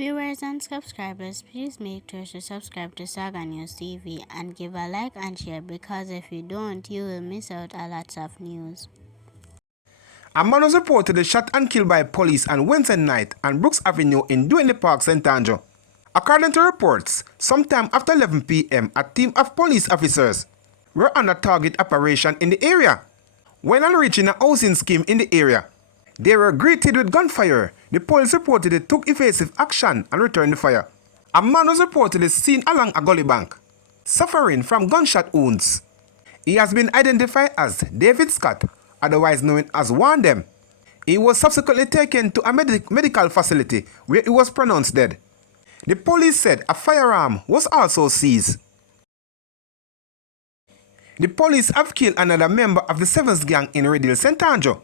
Viewers and subscribers, please make sure to subscribe to Saga News TV and give a like and share, because if you don't, you will miss out a lot of news. A man was reportedly shot and killed by police on Wednesday night on Brooks Avenue in Duane Park, St. Andrew. According to reports, sometime after 11 p.m., a team of police officers were on a target operation in the area. When on reaching a housing scheme in the area, they were greeted with gunfire. The police reportedly took evasive action and returned the fire. A man was reportedly seen along a gully bank, suffering from gunshot wounds. He has been identified as David Scott, otherwise known as Wandem. He was subsequently taken to a medical facility where he was pronounced dead. The police said a firearm was also seized. The police have killed another member of the Sevens gang in Redhill, St. Andrew.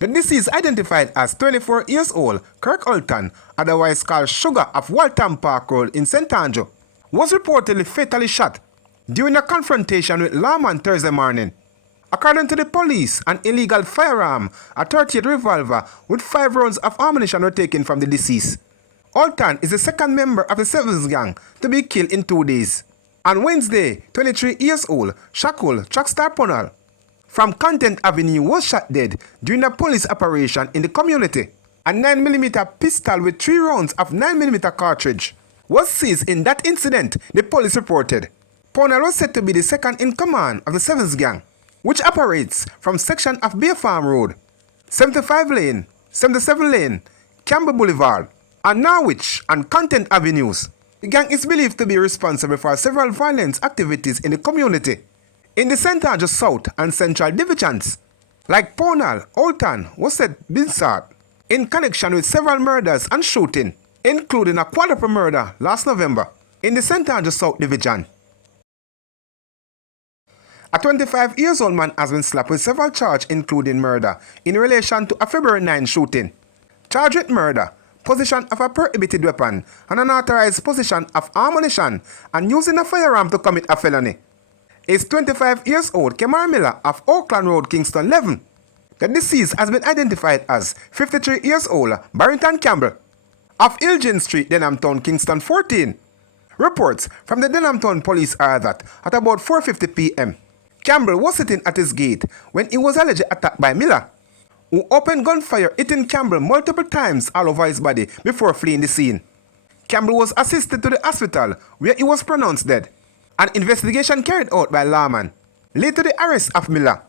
The deceased, identified as 24 years old Kirk Holton, otherwise called Sugar, of Waltham Park Road in St. Andrew, was reportedly fatally shot during a confrontation with lawmen Thursday morning. According to the police, an illegal firearm, a 38 revolver with 5 rounds of ammunition, were taken from the deceased. Holton is the second member of the Sevens gang to be killed in 2 days. On Wednesday, 23 years old Shakul Trackstar Punal from Content Avenue was shot dead during a police operation in the community. A 9mm pistol with 3 rounds of 9mm cartridge was seized in that incident, the police reported. Punal was said to be the second in command of the Sevens gang, which operates from section of Bay Farm Road, 75 Lane, 77 Lane, Campbell Boulevard, and Norwich and Content Avenues. The gang is believed to be responsible for several violent activities in the community, in the St. Andrew South and Central divisions. Like Punal, Holton was said been sought in connection with several murders and shooting, including a quadruple murder last November in the St. Andrew South division. A 25-year-old man has been slapped with several charges, including murder, in relation to a February 9 shooting. Charged with murder, possession of a prohibited weapon, and unauthorized possession of ammunition, and using a firearm to commit a felony, is 25 years old Kemar Miller of Oakland Road, Kingston 11. The deceased has been identified as 53 years old Barrington Campbell of Elgin Street, Denhamtown, Kingston 14. Reports from the Denhamtown police are that at about 4:50 p.m., Campbell was sitting at his gate when he was allegedly attacked by Miller, who opened gunfire, hitting Campbell multiple times all over his body before fleeing the scene. Campbell was assisted to the hospital where he was pronounced dead. An investigation carried out by lawmen led to the arrest of Miller.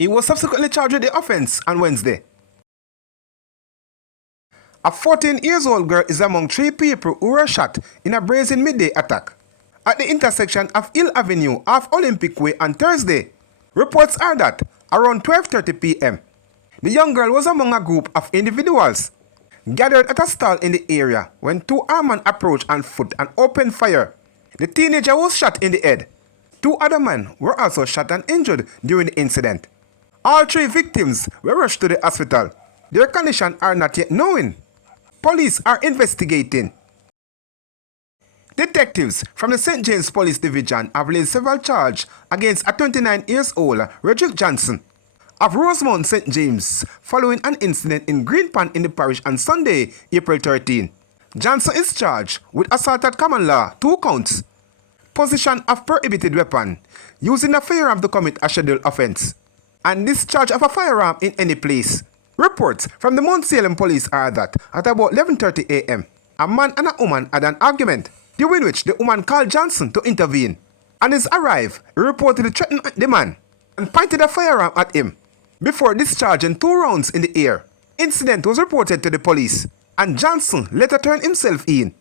He was subsequently charged with the offense on Wednesday. A 14-year-old girl is among 3 people who were shot in a brazen midday attack at the intersection of Hill Avenue off Olympic Way on Thursday. Reports are that around 12:30 p.m., the young girl was among a group of individuals gathered at a stall in the area when 2 armed men approached on foot and opened fire. The teenager was shot in the head. 2 other men were also shot and injured during the incident. All 3 victims were rushed to the hospital. Their condition are not yet known. Police are investigating. Detectives from the St. James Police Division have laid several charges against a 29-year-old Redrick Johnson of Rosemount, St. James, following an incident in Greenpan in the parish on Sunday, April 13. Johnson is charged with assault at common law, 2 counts, possession of prohibited weapon, using a firearm to commit a scheduled offense, and discharge of a firearm in any place. Reports from the Mount Salem police are that at about 11:30 a.m., a man and a woman had an argument, during which the woman called Johnson to intervene. On his arrival, he reportedly threatened the man and pointed a firearm at him before discharging 2 rounds in the air. Incident was reported to the police, and Johnson later turned himself in.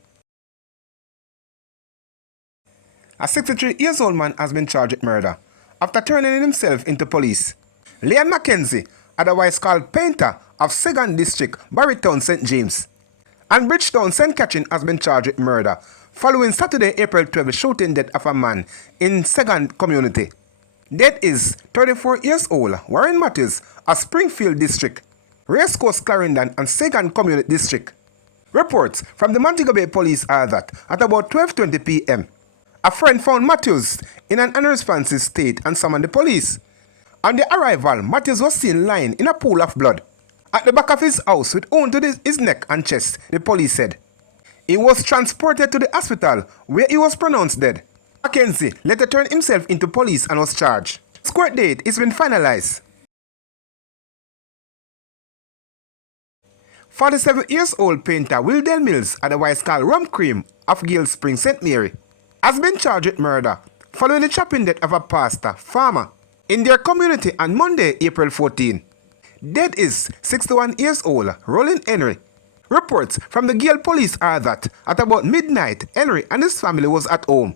A 63-year-old man has been charged with murder after turning himself into police. Leon Mackenzie, otherwise called Painter, of Segan District, Barrytown, St. James, and Bridgetown, St. Catherine, has been charged with murder following Saturday, April 12, shooting death of a man in Segan community. Death is 34 years old Warren Matthews of Springfield District, Racecourse, Clarendon, and Segan Community District. Reports from the Montego Bay police are that at about 12:20 p.m., a friend found Matthews in an unresponsive state and summoned the police. On the arrival, Matthews was seen lying in a pool of blood at the back of his house with wounds to his neck and chest, the police said. He was transported to the hospital where he was pronounced dead. Mackenzie later turned himself into police and was charged. His court date has been finalized. 47-year-old painter Wildell Mills, otherwise called Rum Cream of Gale Springs, St. Mary, has been charged with murder following the chopping death of a pastor, farmer, in their community on Monday, April 14. Dead is 61 years old, Roland Henry. Reports from the Gale police are that at about midnight, Henry and his family was at home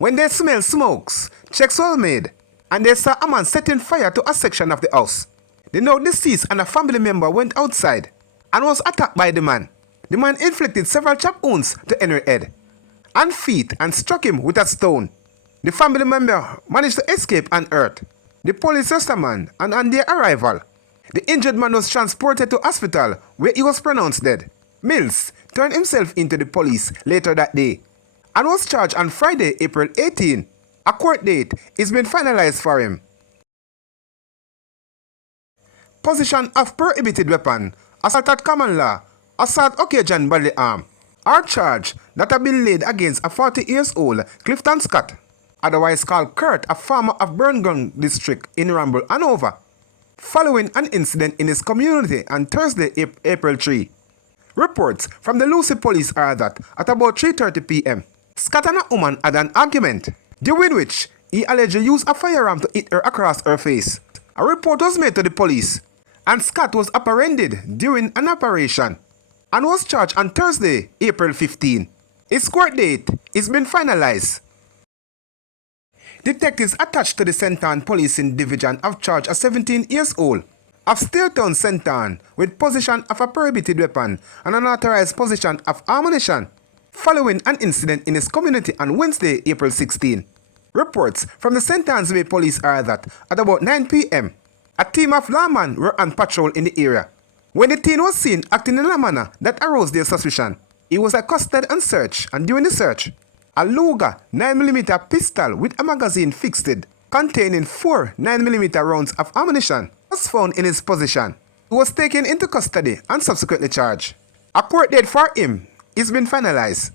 when they smelled smokes, checks were made, and they saw a man setting fire to a section of the house. The now deceased and a family member went outside and was attacked by the man. The man inflicted several chop wounds to Henry's head and feet and struck him with a stone. The family member managed to escape unhurt. The police arrested the man, and on their arrival, the injured man was transported to hospital where he was pronounced dead. Mills turned himself into the police later that day and was charged on Friday, April 18. A court date has been finalized for him. Possession of prohibited weapon, assault at common law, assault occasion bodily harm are charged that have been laid against a 40-year-old Clifton Scott, otherwise called Kurt, a farmer of Burngun district in Ramble, Hanover, following an incident in his community on Thursday, April 3. Reports from the Lucy police are that at about 3:30 p.m., Scott and a woman had an argument, during which he allegedly used a firearm to hit her across her face. A report was made to the police, and Scott was apprehended during an operation and was charged on Thursday, April 15. His court date has been finalized. Detectives attached to the Senton Policing Division have charged a 17-year-old of Steeltown, Senton with possession of a prohibited weapon and unauthorized possession of ammunition following an incident in his community on Wednesday, April 16. Reports from the Sentons Bay police are that at about 9 p.m., a team of lawmen were on patrol in the area. When the teen was seen acting in a manner that aroused their suspicion, he was accosted and searched, and during the search, a Luger 9mm pistol with a magazine fixed containing 4 9mm rounds of ammunition was found in his possession. He was taken into custody and subsequently charged. A court date for him has been finalized.